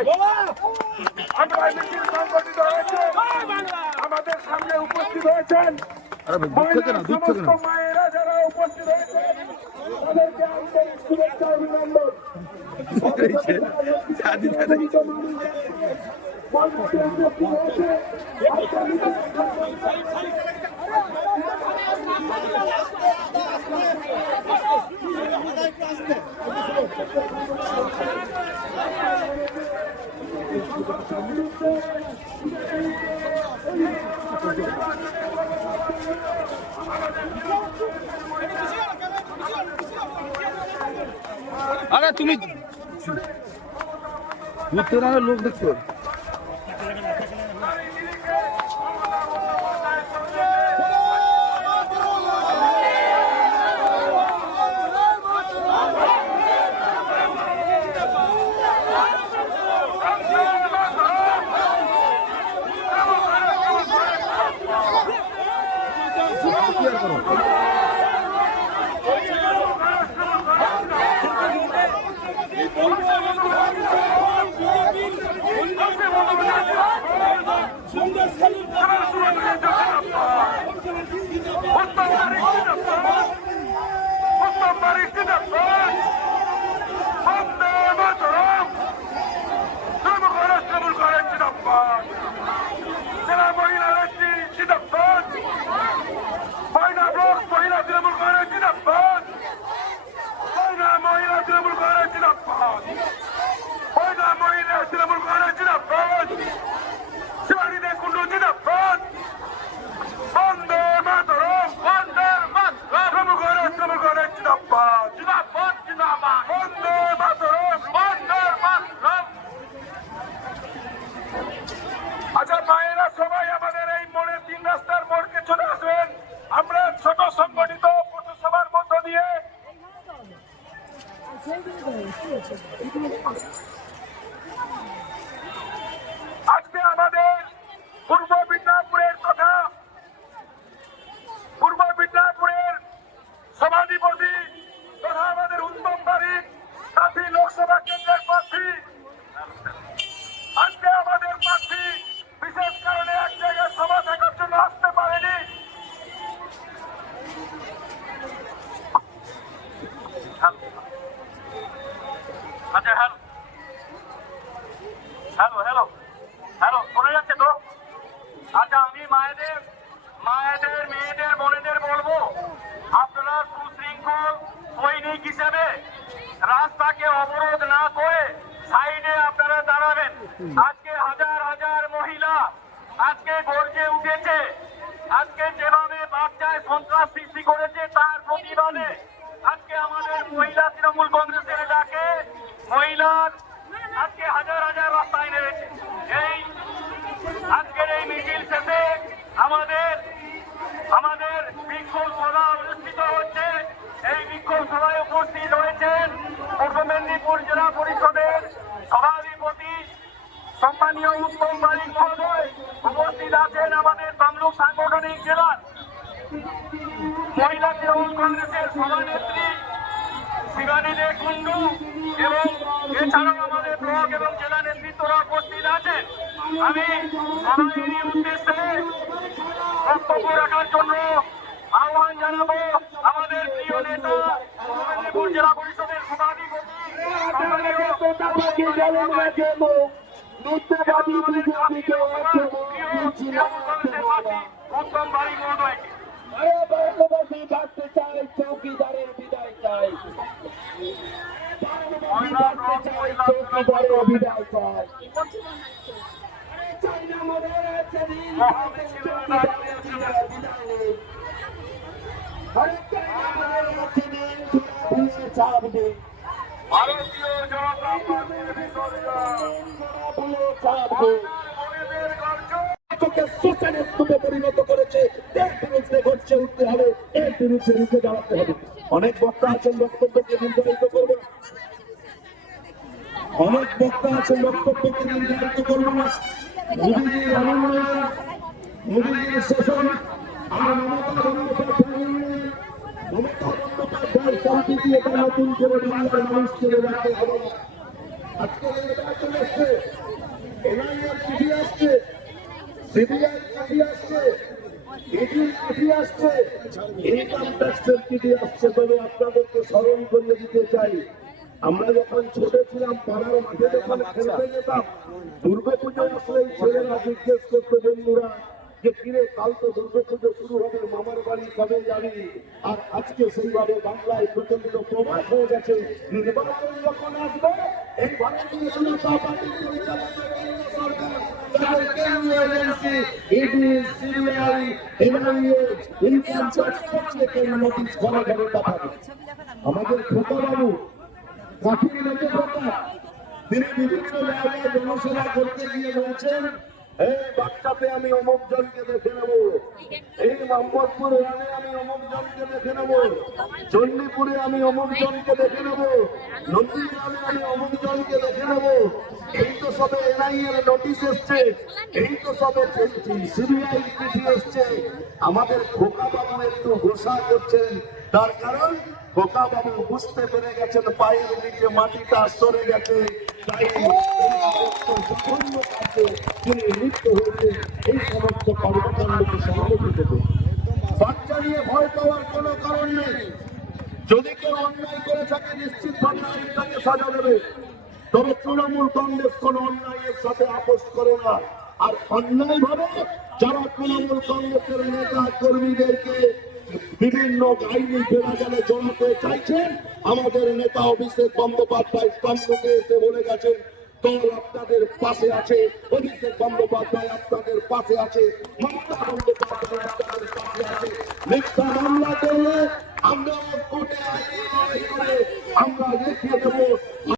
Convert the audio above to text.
চাই। আমরা মিছিল সংগঠিত হয়েছে, আমাদের সামনে উপস্থিত হয়েছেন সমস্ত মায়েরা যারা উপস্থিত হয়েছেন তাদেরকে আন্তরিক শুভেচ্ছা অভিনন্দন। আরে তুমি লোক দেখছো আজকে আমাদের পূর্ব মিদনাপুরের তথা পূর্ব মিদনাপুরের সভাধিপতি তথা আমাদের উত্তম বারিক প্রার্থী লোকসভা কেন্দ্রের প্রার্থী আজকে আমাদের প্রার্থী বিশেষ কারণে এক জায়গায় সভা দেখার জন্য আসতে পারেনি। আচ্ছা হ্যালো হ্যালো হ্যালো শোনা যাচ্ছে তো? আচ্ছা আমি মায়েদের মেয়েদের বোনেদের বলবো, আপনারা সুশৃঙ্খল সৈনিক হিসেবে রাস্তাকে অবরোধ না করে সাইডে আপনারা দাঁড়াবেন। আজকে হাজার হাজার মহিলা আজকে গর্জে উঠেছে, আজকে যেভাবে বাচ্চায় সন্ত্রাস সৃষ্টি করেছে তার প্রতিবাদে আজকে আমাদের মহিলা তৃণমূল কংগ্রেসের ডাকে মহিলার আজকে হাজার হাজার রাস্তায় নেমেছে। আজকের এই মিছিল শেষে আমাদের বিক্ষোভ সভা অনুষ্ঠিত হচ্ছে। এই বিক্ষোভ সভায় উপস্থিত হয়েছেন পূর্ব মেদিনীপুর জেলা পরিষদের সভাধিপতি সম্মানীয় উত্তম বারিক মহোদয়, উপস্থিত আছেন আমাদের তমলুক সাংগঠনিক জেলার মহিলা তৃণমূল কংগ্রেসের সভানেত্রী শিবানী দে কুন্ডু এবং এছাড়াও আমাদের ব্লক এবং জেলা নেতৃত্বরা উপস্থিত আছেন। আমি সবাইয়েরই উদ্দেশ্যে বক্তব্য রাখার জন্য আহ্বান জানাবো আমাদের প্রিয় নেতা মেদিনীপুর জেলা পরিষদের সভাধিপতি উত্তম বারিক মহোদয়কে। চৌকিদারের বিদায় চাই, বিদায় চাই। ভারতীয় জনতা পার্টির পরিণত করেছে, এর বিরুদ্ধে ঘটছে উঠতে হবে, এর বিরুদ্ধে রুখে দাঁড়াতে হবে। অনেক বক্তা আছেন বক্তব্যকে নির্ধারিত করবে, অনেক বক্তা আছেন বক্তব্যকে নির্ধারিত করবে না। মোদীজির অনন্যতা, মোদীজির শাসন আর মমতা বন্দ্যোপাধ্যায়ের শান্তি দিয়ে নতুন করে বাংলার মানুষকে রাখতে হবে। আজকে নির্বাচন আসছে, সিবিআই চিঠি আসছে, ইডি চিঠি আসছে, ইনকাম ট্যাক্সের চিঠি আসছে। তবে আপনাদেরকে স্মরণ করিয়ে দিতে চাই, আমরা যখন ছোট ছিলাম পাড়ার মাঠে যখন খেলতে যেতাম, দুর্গাপুজো আসলে ছেলেরা জিজ্ঞেস করতো বন্ধুরা যে কিরে কাল তো দুর্গাপুজো শুরু হবে, মামার বাড়ি কবে যাবি? আর আজকে সেইভাবে বাংলায় প্রচন্ড প্রভাব হয়ে গেছে। নির্বাচন যখন আসবে এই ভারতীয় জনতা পার্টির পরিচালিত কেন্দ্র সরকার তাদের কেন্দ্রীয় agency ED, CBI, NIA, income tax প্রত্যেকের নোটিশ ঘরে ঘরে পাঠাবে। আমাদের খোকা বাবু কাঠির লেগে খোকা, তিনি বিভিন্ন জায়গায় জনসভা করতে গিয়ে বলছেন এই বাচ্চাতে আমি অমুক জনকে দেখে নেবো, এই মোহাম্মদপুর ওয়ানে আমি অমুক জনকে দেখে নেবো, চণ্ডীপুরে আমি অমুক জনকে দেখে নেবো, নন্দীগ্রামে আমি অমুক জনকে দেখে নেবো। এই তো সবে এনআইএ এর নোটিশ এসছে, এই তো সবে সিবিআই চিঠি এসছে। আমাদের খোকা বাবু একটু ঘোষণা করছেন, তার কারণ খোকা বাবু বুঝতে পেরে গেছেন পায়ের নিচে মাটিটা সরে গেছে, তাই জঘন্য কাজে তিনি লিপ্ত হয়েছে। এই সমস্ত কর্মকাণ্ডকে সংগঠিত করে বাচ্চা নিয়ে ভয় পাওয়ার কোনো কারণ নেই। যদি কেউ অন্যায় করে থাকে নিশ্চিতভাবে আইন তাকে সাজা দেবে। তবে তৃণমূল কংগ্রেস কোন অন্যায়ের সাথে আপোষ করে না। আর অন্যায় ভাবে যারা তৃণমূল কংগ্রেসের নেতা কর্মীদেরকে বিভিন্ন আইনি ফেরাজালে জড়াতে চাইছেন, আমাদের নেতা অভিষেক বন্দ্যোপাধ্যায় তমলুকে এসে বলে গেছেন দল আপনাদের পাশে আছে, অভিষেক বন্দ্যোপাধ্যায় আপনাদের পাশে আছে, মমতা